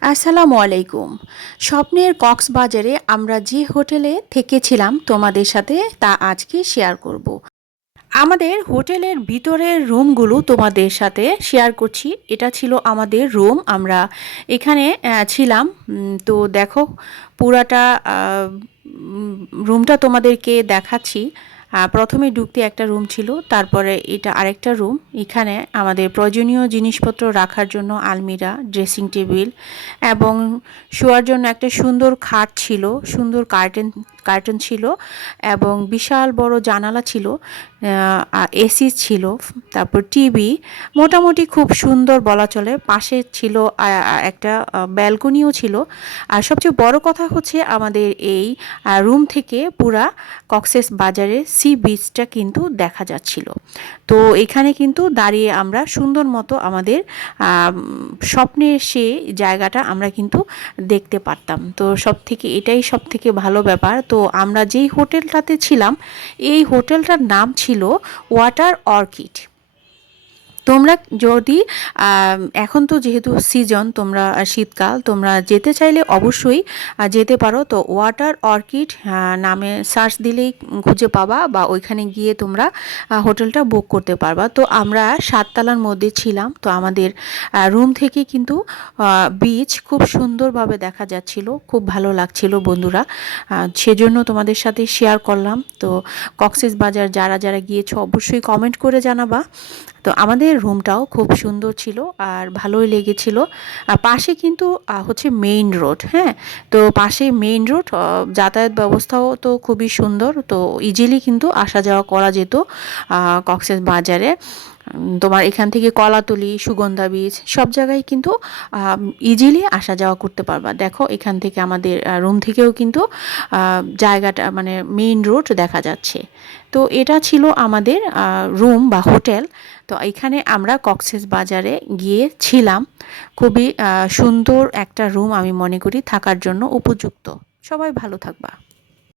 আসসালামু আলাইকুম। স্বপ্নের কক্সবাজারে আমরা যে হোটেলে থেকেছিলাম তোমাদের সাথে তা আজকে শেয়ার করব। আমাদের হোটেলের ভিতরের রুমগুলো তোমাদের সাথে শেয়ার করছি। এটা ছিল আমাদের রুম, আমরা এখানে ছিলাম। তো দেখো পুরাটা রুমটা তোমাদেরকে দেখাচ্ছি। প্রথমে ঢুকতে একটা রুম ছিল, তারপরে এটা আরেকটা রুম। এখানে আমাদের প্রয়োজনীয় জিনিসপত্র রাখার জন্য আলমিরা, ড্রেসিং টেবিল এবং শোয়ার জন্য একটা সুন্দর খাট ছিল, সুন্দর কার্টেন ছিল এবং বিশাল বড় জানালা ছিল, এসি ছিল, তারপর টিভি। মোটামুটি খুব সুন্দর বলা চলে। পাশে ছিল একটা ব্যালকনিও ছিল। আর সবচেয়ে বড় কথা হচ্ছে আমাদের এই রুম থেকে পুরা কক্সেস বাজারের সি বিচটা কিন্তু দেখা যাচ্ছিল। তো এখানে কিন্তু দাঁড়িয়ে আমরা সুন্দর মতো আমাদের স্বপ্নের সে জায়গাটা আমরা কিন্তু দেখতে পারতাম। তো এটাই সব থেকে ভালো ব্যাপার। তো আমরা যেই হোটেলটাতে ছিলাম, এই হোটেলটার নাম ছিল ওয়াটার অর্কিড। তোমরা যদি এখন তো যেহেতু সিজন, তোমরা শীতকাল, তোমরা যেতে চাইলে অবশ্যই যেতে পারো। তো ওয়াটার অর্কিড নামে সার্চ দিলেই খুঁজে পাবা, বা ওইখানে গিয়ে তোমরা হোটেলটা বুক করতে পারবা। তো আমরা 7 তলার মধ্যে ছিলাম। তো আমাদের রুম থেকে কিন্তু বিচ খুব সুন্দরভাবে দেখা যাচ্ছিল, খুব ভালো লাগছিল বন্ধুরা। সেজন্য তোমাদের সাথে শেয়ার করলাম। তো কক্সেস বাজার যারা যারা গিয়েছো অবশ্যই কমেন্ট করে জানাবা। তো আমাদের রুমটাও খুব সুন্দর ছিল আর ভালোই লেগেছিল। পাশে কিন্তু হচ্ছে মেইন রোড, হ্যাঁ। তো পাশে মেইন রোড, যাতায়াত ব্যবস্থাও তো খুবই সুন্দর। তো ইজিলি কিন্তু আসা যাওয়া করা যেত কক্সেস বাজারে। তোমার এখান থেকে কলাতলি, সুগন্ধা বিচ সব জায়গায় কিন্তু ইজিলি আসা যাওয়া করতে পারবা। দেখো এখান থেকে আমাদের রুম থেকেও কিন্তু জায়গাটা মানে মেইন রোড দেখা যাচ্ছে। তো এটা ছিল আমাদের রুম বা হোটেল। তো এখানে আমরা কক্সেস বাজারে গিয়েছিলাম। খুবই সুন্দর একটা রুম আমি মনে করি থাকার জন্য উপযুক্ত। সবাই ভালো থাকবা।